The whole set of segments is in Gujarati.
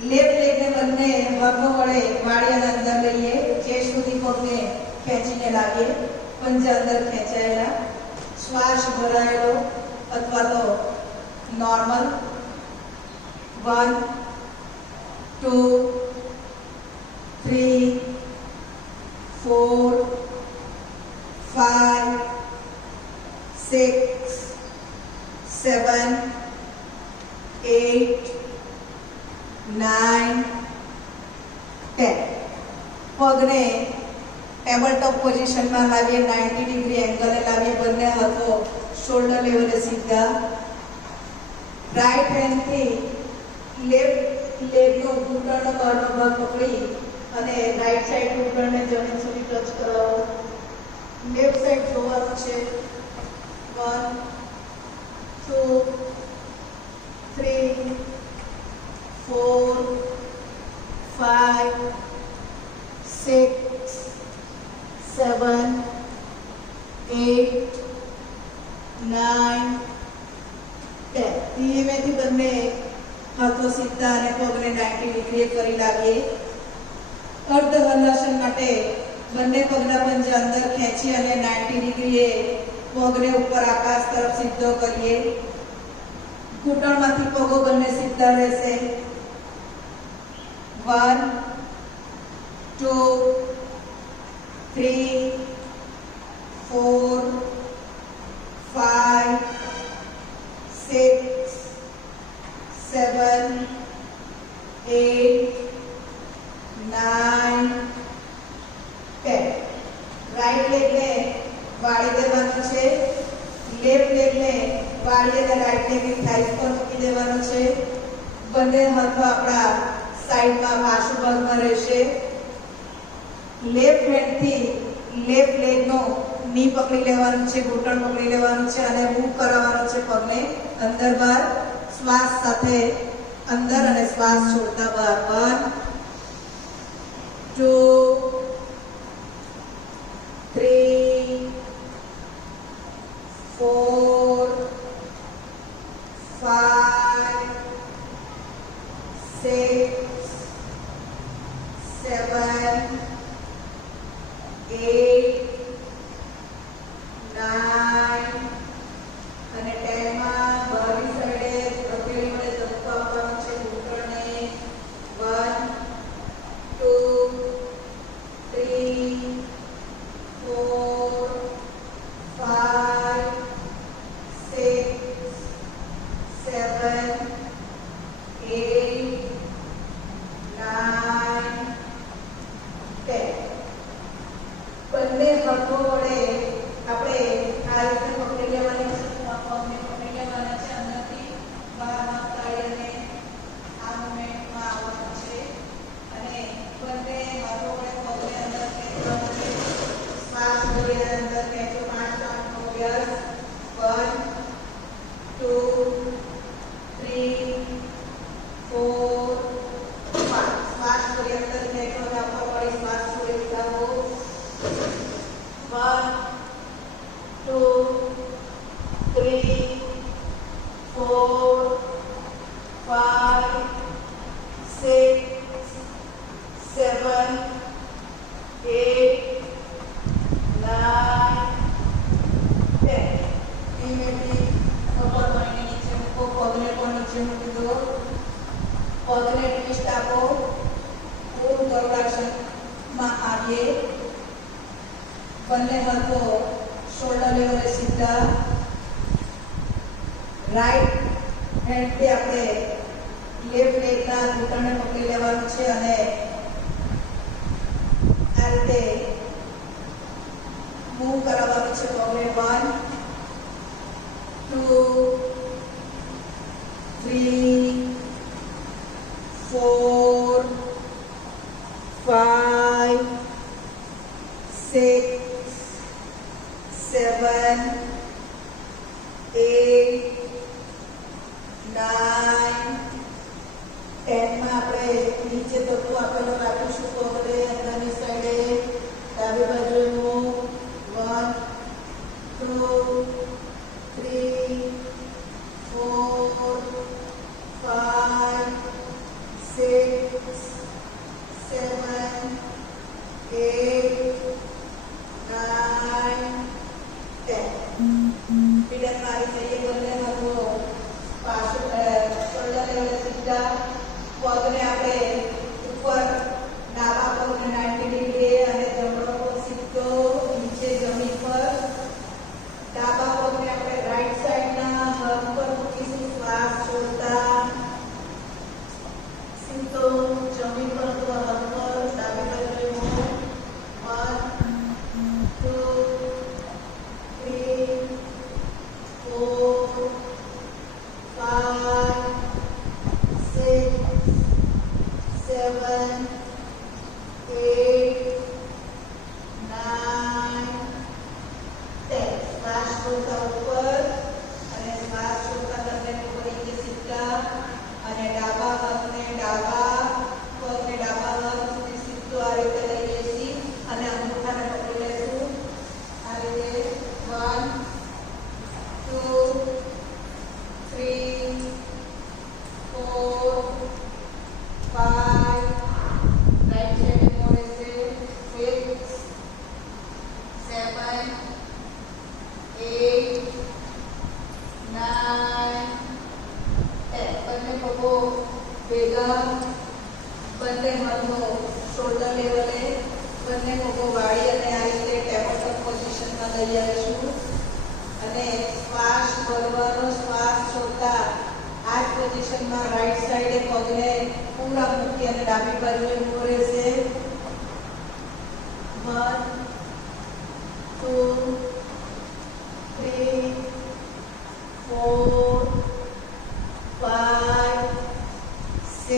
લેફ્ટ લેગને બંને હાથો વડે વાળિયાના અંદર લઈએ, ચેસ્ટ સુધી પગને ખેંચીને લાવીએ, પંજા અંદર ખેંચાયેલા, શ્વાસ ભરાયેલો અથવા તો નોર્મલ. 1 2 3 4 5 6 7 8 9 10. પગને ટેબલ ટોપ પોઝિશનમાં લાવીએ, 90 ડિગ્રી એંગલે લાવીએ, બંને હાથો શોલ્ડર લેવલે સીધા. રાઈટ હેન્ડથી લેફ્ટ લેગનો ઘૂંટણનો બહારનો ભાગ પકડી અને રાઈટ સાઈડ ઘૂંટણને જમીન સુધી ટચ કરાવો. લેફ્ટ સાઈડ જોવાનું છે. 1 2 3 4 5 6 7 8 9 10. ધીમેથી બંને હાથો સીધા અને પગને 90 ડિગ્રીએ કરી લાવીએ. અર્ધ હલાસન માટે બંને પગના પંજા અંદર ખેંચી અને 90 ડિગ્રીએ પગને ઉપર આકાશ તરફ સીધો કરીએ. ઘૂંટણમાંથી પગો બંને સીધા રહેશે. 1 2 3 4 5 6 7 8 9 10. રાઈટ લેગને વાળી દેવાનો છે. લેફ્ટ લેગને વાળી અને રાઈટ લેગની થાઈસ પર મૂકી દેવાનો છે. બંને હાથો આપણા સાઈડમાં પાછુ ભાગમાં રહેશે. લેફ્ટ હેન્ડથી લેફ્ટ લેગનો ની પકડી લેવાનું છે, ઘૂંટણ પકડી લેવાનું છે અને મૂવ કરાવવાનો છે પગને અંદર બહાર. શ્વાસ સાથે અંદર અને શ્વાસ છોડતા બહાર. 1 2 3 4 5 6 7 8 9 અને 10 માં બહારની સાઈડે હથેળી વડે ધક્કો આપવાનો છે ઘૂંટણને. 1 2 3 4 5 6 7 8 9 10. બંને હાથો વડે આપણે આ રીતે પકડી લેવાની છે. પગને પકડી લેવાના છે, અંદરથી બહાર હાથ કાઢીને આ મૂવમેન્ટમાં આવવાનું છે અને બંને હાથો વડે પગને અંદર ખેંચવાનો છે. શ્વાસ ભરીને અંદર ખેંચો. 5 રાઉન્ડનો અભ્યાસ. 1 2 3 4 5. શ્વાસ ભરી અંદર ખેંચો અને આપવા પડી શ્વાસ છોડી ઉઠાવો. 1 2 3 4 5 6 7 8 9 10. ધીમેથી કમર વળીને નીચે મૂકો. પગને પણ નીચે મૂકી દો. પગને ટ્વિસ્ટ આપો. પૂર્ણ ગરુડાસનમાં આવીએ. બંને હાથો શોલ્ડર લેવલે સીધા. રાઈટ હેન્ડથી આપણે લેફ્ટ લેગના ઘૂંટણને પકડી લેવાનું છે અને આ રીતે મૂવ કરાવવાનું છે પગને. 1 2 3 4 5 6 7 8 9 10 માં આપણે નીચે ધક્કો આપેલો રાખીશું. પગને અંદરની સાઈડે ડાબી બાજુએ મૂવ. 1 2 3 4 5 6 શ્વાસ છોડતા ઉપર અને શ્વાસ છોડતા બંને પગ નીચે સીધા અને ડાબા હાથને ડાબા પગને ડાબા હાથ સુધી સીધો આ રીતે લઈ જઈશું અને અંગૂઠાને પકડી લેશું આ રીતે 1 2 3 4 5 રાઈટ સાઈડ મોડે છે 6 7 8 9 10 બંને હાથો શોલ્ડર લેવલે બંને પગો વાળી અને આ રીતે ટેબલ પોઝિશનમાં લઈ આવીશું અને શ્વાસ ભરવાનો શ્વાસ છોડતા આ પોઝિશનમાં રાઈટ સાઈડે પગને પૂરા મૂકી અને ડાબી બાજુએ ઊભો રહેશે 1 2 3 4 5 6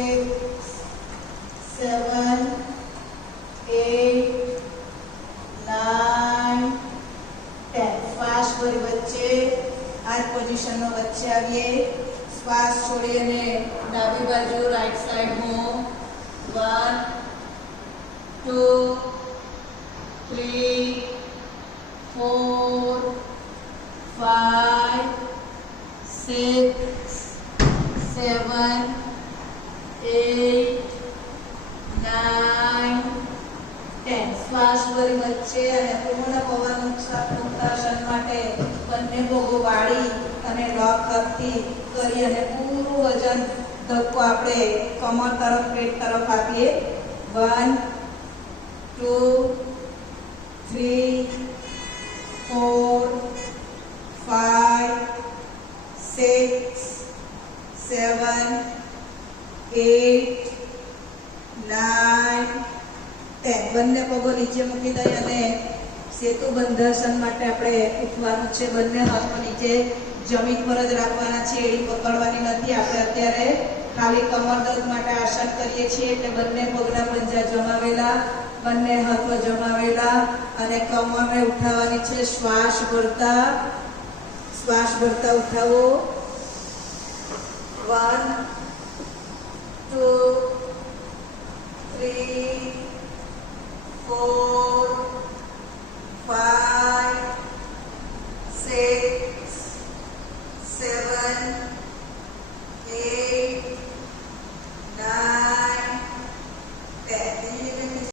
7 8 9 10 શ્વાસ ભરી વચ્ચે આ પોઝિશનમાં વચ્ચે આવીએ શ્વાસ છોડી અને ડાબી બાજુ રાઈટ સાઈડમાં 1 2 3 4 5 6 7 8 9 10 શ્વાસ ભરી વચ્ચે અને પૂર્ણ પવન મુક્તાસન માટે બંને પગો વાળી અને લોક કરતી કરી અને પૂરું વજન ધક્કો આપણે કમર તરફ પેટ તરફ આપીએ 1 2 3 4 5 6 7 8 9 10 બંને પગો નીચે મૂકી દઈ અને સેતુ બંધાસન માટે આપણે ઉઠવાનું છે બંને હાથો નીચે જમીન પર જ રાખવાના છે એડી પકડવાની નથી આપણે અત્યારે ખાલી કમર દર્દ માટે આસન કરીએ છીએ એટલે બંને પગના પંજા જમાવેલા બંને હાથો જમાવેલા અને કમરને ઉઠાવવાની છે શ્વાસ ભરતા ઉઠાવો 1 2 3 4